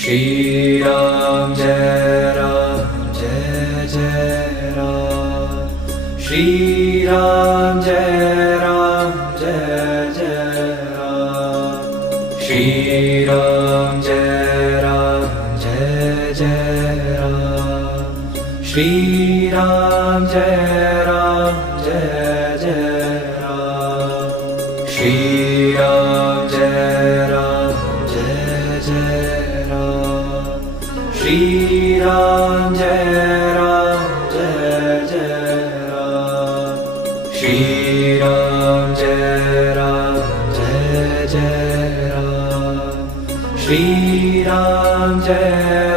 Shri Ram Jai Jai Ram. Shri Ram Jai Jai Ram. Shri Ram Jai Jai Ram. Shri Ram Jai Jai Ram. Shri Ram Jai Jai Ram. Shri Ram Jai Jai Ram. Shri Ram Jai Jai Ram. Shri Ram Jai